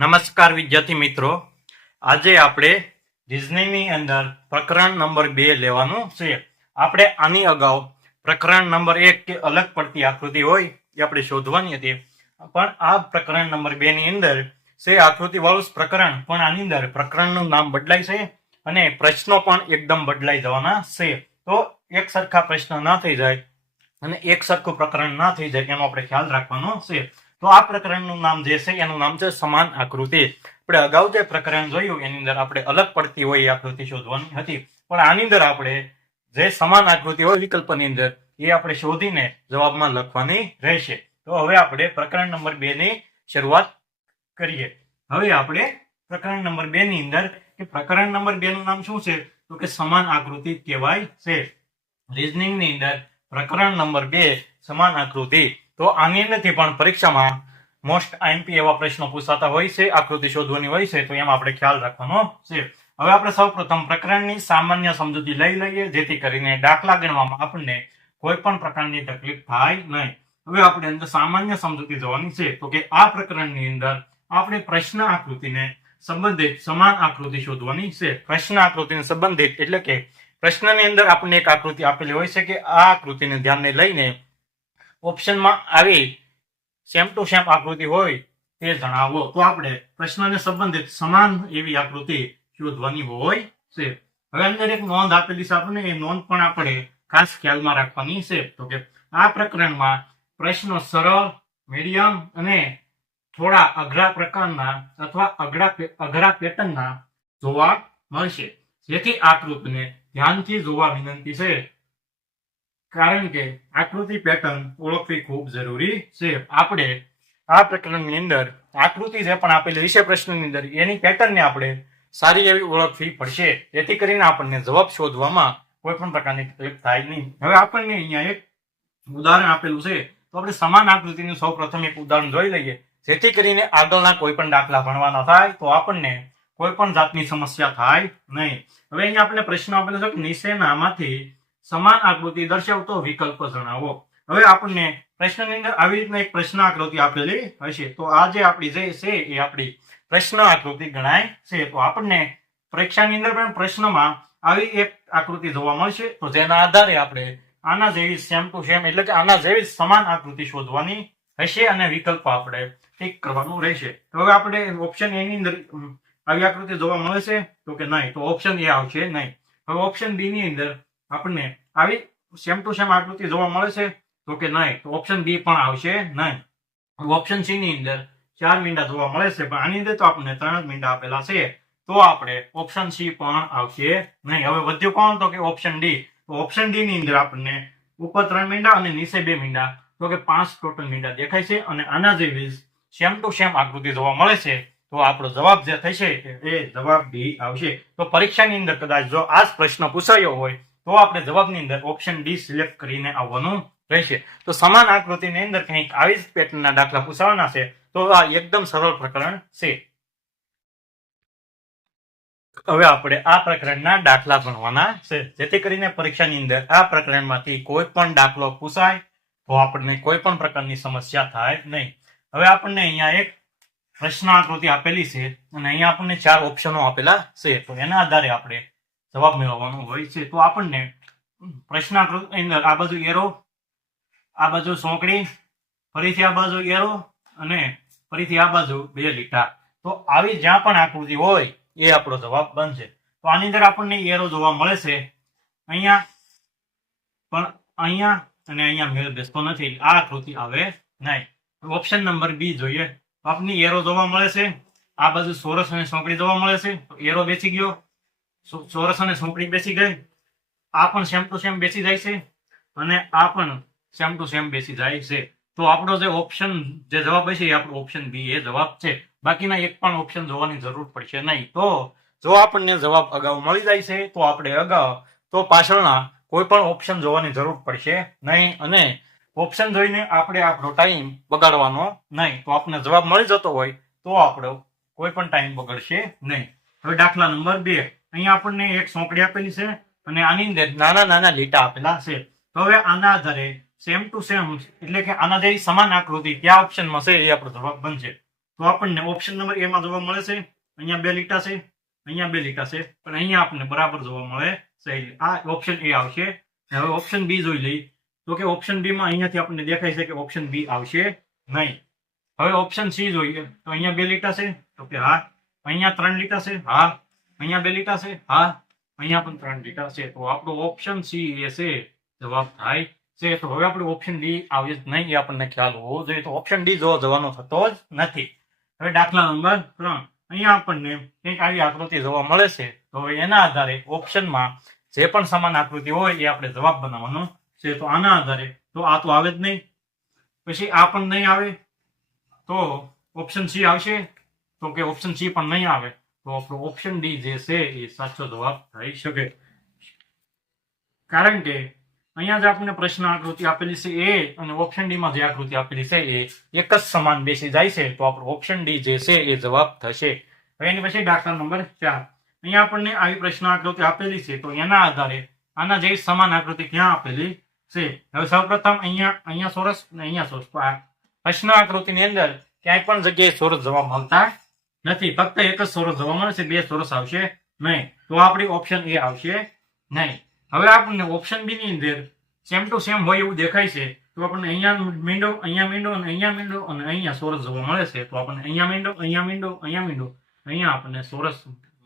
નમસ્કાર વિદ્યાર્થી મિત્રો, આજે આપણે રીઝનિંગની અંદર પ્રકરણ નંબર 2 લેવાનું છે. આપણે આની અગાઉ પ્રકરણ નંબર 1 કે અલગ પડતી આકૃતિ હોય એ આપણે શોધવાની હતી, પણ આ પ્રકરણ નંબર 2 ની અંદર છે આકૃતિ વાળું પ્રકરણ, પણ આની અંદર પ્રકરણનું નામ બદલાય છે અને પ્રશ્નો પણ એકદમ બદલાઈ જવાના છે. તો એક સરખા પ્રશ્ન ના થઈ જાય અને એક સરખું પ્રકરણ ના થઈ જાય એનો આપણે ખ્યાલ રાખવાનો છે. તો આ પ્રકરણનું નામ જે છે એનું નામ છે સમાન આકૃતિ. આપણે અગાઉ જે પ્રકરણ જોયું એની અંદર આપણે અલગ પડતી હોય એ આકૃતિ શોધવાની હતી, પણ આની અંદર આપણે જે સમાન આકૃતિ હોય વિકલ્પની અંદર એ આપણે શોધીને જવાબમાં લખવાની રહેશે. તો હવે આપણે પ્રકરણ નંબર 2 ની શરૂઆત કરીએ. હવે આપણે પ્રકરણ નંબર 2 ની અંદર કે પ્રકરણ નંબર 2 નું નામ શું છે તો કે સમાન આકૃતિ કહેવાય છે. રીઝનિંગ ની અંદર પ્રકરણ નંબર 2 સમાન આકૃતિ. તો આની અંદરથી પણ પરીક્ષામાં મોસ્ટ આઈએમપી એવા પ્રશ્નો પૂછાતા હોય છે, આકૃતિ શોધવાની હોય છે, તો એમાં આપણે ખ્યાલ રાખવાનો છે. હવે આપણે સૌપ્રથમ પ્રકરણની સામાન્ય સમજૂતી લઈ લઈએ, જેથી કરીને દાખલા ગણવામાં આપણને કોઈ પણ પ્રકારની તકલીફ થાય નહીં. હવે આપણે અંદર સામાન્ય સમજૂતી જોવાની છે. તો કે આ પ્રકરણની અંદર આપણે પ્રશ્ન આકૃતિને સંબંધિત સમાન આકૃતિ શોધવાની છે. પ્રશ્ન આકૃતિને સંબંધિત એટલે કે પ્રશ્નની અંદર આપણને એક આકૃતિ આપેલી હોય છે કે આ આકૃતિને ધ્યાને લઈને ઓપ્શનમાં આવી સેમ ટુ સેમ આકૃતિ હોય તે જણાવો. તો આપણે પ્રશ્નને સંબંધિત સમાન એવી આકૃતિ શોધવાની હોય છે. હવે અંદર એક નોંધ આપેલી છે આપણને, એ નોંધ પણ આપણે ખાસ ખ્યાલમાં રાખવાની છે. તો કે આ પ્રકરણમાં પ્રશ્નો સરળ, મીડિયમ અને થોડા અઘરા પ્રકારના અથવા અઘરા પેટર્નના જોવા મળશે, જેથી આકૃતિને ધ્યાનથી જોવા વિનંતી છે, કારણ કે આકૃતિ પેટર્ન ઓળખવી ખૂબ જરૂરી છે. આપણે આ પ્રકરણની અંદર આકૃતિ જે પણ આપેલી વિષય પ્રશ્નની અંદર એની પેટર્નને આપણે સારી એવી ઓળખવી પડશે, જેથી કરીને આપણને જવાબ શોધવામાં કોઈ પણ પ્રકારની તકલીફ થાય નહીં. હવે આપણને અહીંયા એક ઉદાહરણ આપેલું છે, તો આપણે સમાન આકૃતિનું સૌ પ્રથમ એક ઉદાહરણ જોઈ લઈએ, જેથી કરીને આગળના કોઈ પણ દાખલા ભણવાના થાય તો આપણને કોઈ પણ જાતની સમસ્યા થાય નહીં. હવે અહીંયા આપણે પ્રશ્ન આપેલો છે કે નીચેનામાંથી સમાન આકૃતિ દર્શાવતો વિકલ્પ જણાવો. હવે આપણને પ્રશ્નની અંદર આવી રીતના એક પ્રશ્ન આકૃતિ આપેલી હશે, તો આ જે આપણી જે છે એ આપણી પ્રશ્ન આકૃતિ ગણાય છે. તો આપણને પરીક્ષાની અંદર પણ પ્રશ્નમાં આવી એક આકૃતિ જોવા મળશે, તો જેના આધારે આપણે આના જેવી સેમ ટુ સેમ એટલે કે આના જેવી સમાન આકૃતિ શોધવાની હશે અને વિકલ્પ આપણે ટીક કરવાનું રહેશે. તો હવે આપણે ઓપ્શન એ ની અંદર આવી આકૃતિ જોવા મળે છે તો કે નહીં, તો ઓપ્શન એ આવશે નહીં. હવે ઓપ્શન બી ની અંદર આપણને આવી સેમ ટુ સેમ આકૃતિ જોવા મળે છે તો કે નહીં, તો ઓપ્શન બી પણ આવશે નહીં. ઓપ્શન સી ની અંદર 4 મીંડા જોવા મળે છે, પણ આની અંદર તો આપણને 3 મીંડા આપેલા છે, તો આપણે ઓપ્શન સી પણ આવશે નહીં. હવે વધ્યું કોણ તો કે ઓપ્શન ડી. તો ઓપ્શન ડી ની અંદર આપણને ઉપર 3 મીંડા અને નીચે 2 મીંડા, તો કે 5 ટોટલ મીંડા દેખાય છે અને આના જેવી સેમ ટુ સેમ આકૃતિ જોવા મળે છે, તો આપણો જવાબ જે થશે એ જવાબ ડી આવશે. તો પરીક્ષાની અંદર કદાચ જો આ પ્રશ્ન પૂછાયો હોય તો આપણે જવાબની અંદર ઓપ્શન ડી સિલેક્ટ કરીને આવવાનું રહેશે. તો સમાન આકૃતિની અંદર કંઈક આવી જ પેટર્નના દાખલા પૂછાવાના છે, તો આ એકદમ સરળ પ્રકરણ છે. હવે આપણે આ પ્રકરણના દાખલા ગણવાના છે, જેથી કરીને પરીક્ષાની અંદર આ પ્રકરણમાંથી કોઈ પણ દાખલો પૂછાય તો આપણને કોઈ પણ પ્રકારની સમસ્યા થાય નહીં. હવે આપણને અહીંયા એક પ્રશ્ન આકૃતિ આપેલી છે અને અહીંયા આપણને 4 ઓપ્શનો આપેલા છે, તો એના આધારે આપણે જવાબ મેળવવાનો હોય છે. તો આપણને પ્રશ્ન આકૃતિની અંદર આ બાજુ એરો, આ બાજુ સોંકડી, ફરીથી આ બાજુ એરો અને ફરીથી આ બાજુ 2 લીટા, તો આવી જ્યાં પણ આકૃતિ હોય એ આપણો જવાબ બનશે. તો આની અંદર આપણને એરો જોવા મળે છે, અહીંયા પણ અહીંયા અને અહીંયા મેળ બેસતો નથી, આ આકૃતિ આવે નહીં. ઓપ્શન નંબર બી જોઈએ, તો આપણને એરો જોવા મળે છે, આ બાજુ ચોરસ અને સોંકડી જોવા મળે છે, તો એરો બેસી ગયો, ચોરસ અને સોંકડી બેસી ગઈ, આ પણ સેમ ટુ સેમ બેસી જાય છે અને આ પણ સેમ ટુ સેમ બેસી જાય છે. તો આપણો જે ઓપ્શન જે જવાબ હશે એ આપણો ઓપ્શન બી એ જવાબ છે. બાકીના એક પણ ઓપ્શન જોવાની જરૂર પડશે નહીં. તો જો આપણને જવાબ અગાઉ મળી જાય છે તો આપણે અગાઉ તો પાછળના કોઈ પણ ઓપ્શન જોવાની જરૂર પડશે નહીં અને ઓપ્શન જોઈને આપણે આપણો ટાઈમ બગાડવાનો નહીં. તો આપણને જવાબ મળી જતો હોય તો આપણો કોઈ પણ ટાઈમ બગડશે નહીં. હવે દાખલા નંબર 2, અહીંયા આપણને એક સોંકડી આપેલી છે અને આની અંદર નાના નાના લીટા આપેલા છે. તો હવે આના આધારે સેમ ટુ સેમ એટલે કે આના જેવી સમાન આકૃતિ કયા ઓપ્શનમાં છે એ આપણો જવાબ બનશે. તો આપણને ઓપ્શન નંબર એ માં જોવા મળે છે અહીંયા 2 લીટા છે, અહીંયા 2 લીટા છે, પણ અહીંયા આપણને બરાબર જોવા મળે છે. આ ઓપ્શન એ આવશે. હવે ઓપ્શન બી જોઈ લઈ તો કે ઓપ્શન બી માં અહીંયાથી આપણને દેખાય છે કે ઓપ્શન બી આવશે નહીં. હવે ઓપ્શન સી જોઈએ તો અહીંયા 2 લીટા છે તો કે હા, અહીંયા 3 લીટા છે હા, અહીંયા 2 લીટા છે હા, અહીંયા પણ 3 લીટા છે. તો આપણો ઓપ્શન સી એ છે જવાબ થાય છે. તો હવે આપણે ઓપ્શન ડી આવે જ નહીં એ આપણને ખ્યાલ હોવો જોઈએ. તો ઓપ્શન ડી જોવા જવાનો થતો જ નથી. હવે દાખલા નંબર 3 અહીંયા આપણને કંઈક આવી આકૃતિ જોવા મળે છે. તો હવે એના આધારે ઓપ્શનમાં જે પણ સમાન આકૃતિ હોય એ આપણે જવાબ બનાવવાનો છે. તો આના આધારે તો આ તો આવે જ નહીં, પછી આ પણ નહીં આવે, તો ઓપ્શન સી આવશે. તો કે ઓપ્શન સી પણ નહીં આવે તો આપણો ઓપ્શન ડી જે છે એ સાચો જવાબ થઈ શકે. કારણ કે અહીંયા જે આપણને પ્રશ્ન આકૃતિ આપેલી છે એ અને ઓપ્શન ડી માં જે આકૃતિ આપેલી છે એ એક જ સમાન બેસી જાય છે. તો આપણો ઓપ્શન ડી જે છે એ જવાબ થશે. હવે એની પછી દાખલા નંબર 4 અહીંયા આપણને આવી પ્રશ્ન આકૃતિ આપેલી છે. તો એના આધારે આના જેવી સમાન આકૃતિ ક્યાં આપેલી છે. હવે સૌપ્રથમ અહીંયા ચોરસ અને અહીંયા ચોરસ. પ્રશ્ન આકૃતિની અંદર ક્યાંય પણ જગ્યાએ ચોરસ જોવા મળતા નથી, ફક્ત એક જ ચોરસ જોવા મળે છે, 2 ચોરસ આવશે નહીં. તો આપણી ઓપ્શન એ આવશે નહીં. હવે આપણને ઓપ્શન બી ની અંદર સેમ ટુ સેમ હોય એવું દેખાય છે. તો આપણને અહીંયા મીંડો, અહીંયા મીંડો અને અહીંયા મીંડો અને અહીંયા ચોરસ જોવા મળે છે. તો આપણને અહીંયા મીંડો, અહીંયા મીંડો, અહીંયા મીંડો, અહીંયા આપણને ચોરસ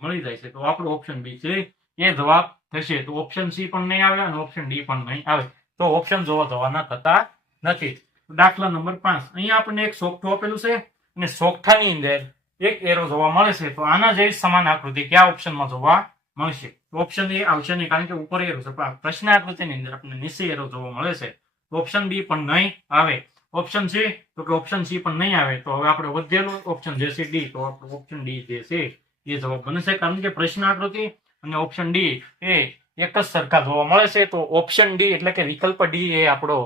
મળી જાય છે. તો આપણો ઓપ્શન બી છે એ જવાબ થશે. તો ઓપ્શન સી પણ નહીં આવે અને ઓપ્શન ડી પણ નહીં આવે. તો ઓપ્શન જોવા જવાના થતા નથી. દાખલા નંબર 5 અહીંયા આપણને એક સોગઠું આપેલું છે અને સોગઠાની અંદર એક એરો જોવા મળે છે. તો આના જેવી સમાન આકૃતિ કયા ઓપ્શનમાં જોવા મળશે. ઓપ્શન એ આવશે નહીં, કારણ કે ઉપર એરો છે. પ્રશ્ન આકૃતિની અંદર આપણને નીચે એરો જોવા મળે છે. ઓપ્શન બી પણ નહીં આવે. ઓપ્શન સી તો કે ઓપ્શન સી પણ નહીં આવે. તો હવે આપણે વધેલું ઓપ્શન જે છે ડી, તો આપણું ઓપ્શન ડી જે છે એ જવાબ બનશે. કારણ કે પ્રશ્ન આકૃતિ અને ઓપ્શન ડી એ એક જ સરખા જોવા મળે છે. તો ઓપ્શન ડી એટલે કે વિકલ્પ ડી એ આપણો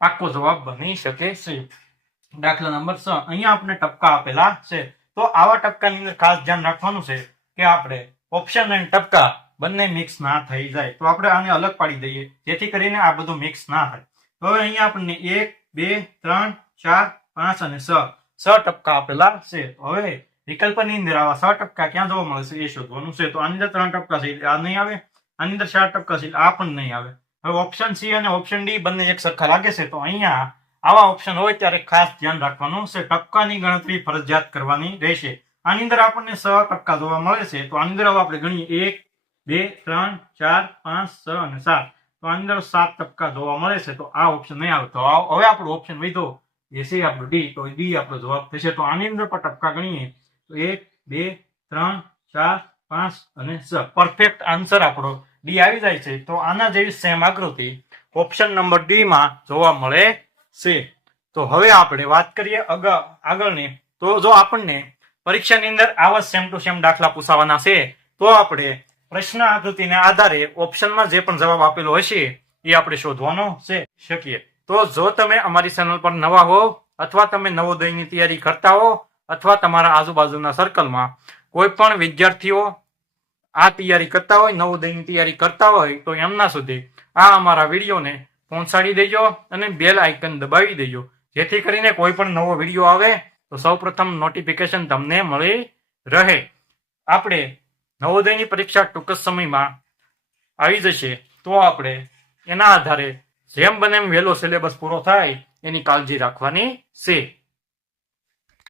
પાક્કો જવાબ બની શકે છે. દાખલા નંબર 6 અહીંયા આપણે ટપકા આપેલા છે. તો આવા ટપકાની અંદર ખાસ ધ્યાન રાખવાનું છે કે આપણે ઓપ્શન અને ટપકા બંને મિક્સ ના થઈ જાય. તો આપણે આને અલગ પાડી દઈએ જેથી કરીને આ બધું મિક્સ ના થાય. તો હવે અહીંયા આપણને 1 2 3 4 5 અને 6 ટપકા આપેલા છે. હવે વિકલ્પની અંદર આવા 6 ટપકા ક્યાં જોવા મળે છે એ શોધવાનું છે. તો આની અંદર 3 ટપકા છે એટલે આ નહીં આવે, આની અંદર 4 ટપકા છે એટલે આ પણ નહીં આવે. હવે ઓપ્શન સી અને ઓપ્શન ડી બંને એક સરખા લાગે છે. તો અહીંયા આવા ઓપ્શન હોય ત્યારે ખાસ ધ્યાન રાખવાનું છે, ટપકાની ગણતરી ફરજિયાત કરવાની રહેશે. આની અંદર આપણને 6 ટપકા જોવા મળે છે. તો આની અંદર હવે આપણે ગણીએ 1 2 3 4 5 6 અને 7. તો આની અંદર 7 ટપકા જોવા મળે છે. તો આ ઓપ્શન નહીં આવે. તો હવે આપણો ઓપ્શન વધ્યો એ છે આપણો ડી. તો ડી આપણો જવાબ થશે. તો આની અંદર પણ ટપકા ગણીએ તો 1 2 3 4 5 અને 6. પરફેક્ટ આન્સર આપણો ડી આવી જાય છે. તો આના જેવી સેમ આકૃતિ ઓપ્શન નંબર ડી માં જોવા મળે છે. તો હવે આપણે વાત કરીએ આગળની. તો જો આપણને પરીક્ષાની અંદર આવા સેમ ટુ સેમ દાખલા પૂછાવાના છે તો આપણે પ્રશ્ન આકૃતિને આધારે ઓપ્શનમાં જે પણ જવાબ આપેલો હશે એ આપણે શોધવાનો છે શકીએ. તો જો તમે અમારી ચેનલ પર નવા હો અથવા તમે નવોદયની તૈયારી કરતા હો અથવા તમારા આજુબાજુના સર્કલમાં કોઈ પણ વિદ્યાર્થીઓ આ તૈયારી કરતા હોય, નવોદયની તૈયારી કરતા હોય, તો એમના સુધી આ અમારા વિડીયોને પહોંચાડી દેજો અને બેલ આઇકન દબાવી દેજો જેથી કરીને કોઈ પણ નવો વિડીયો આવે તો સૌપ્રથમ નોટિફિકેશન તમને મળી રહે. આપણે નવોદયની પરીક્ષા ટૂંક જ સમયમાં આવી જશે. તો આપણે એના આધારે જેમ બને એમ વહેલો સિલેબસ પૂરો થાય એની કાળજી રાખવાની છે.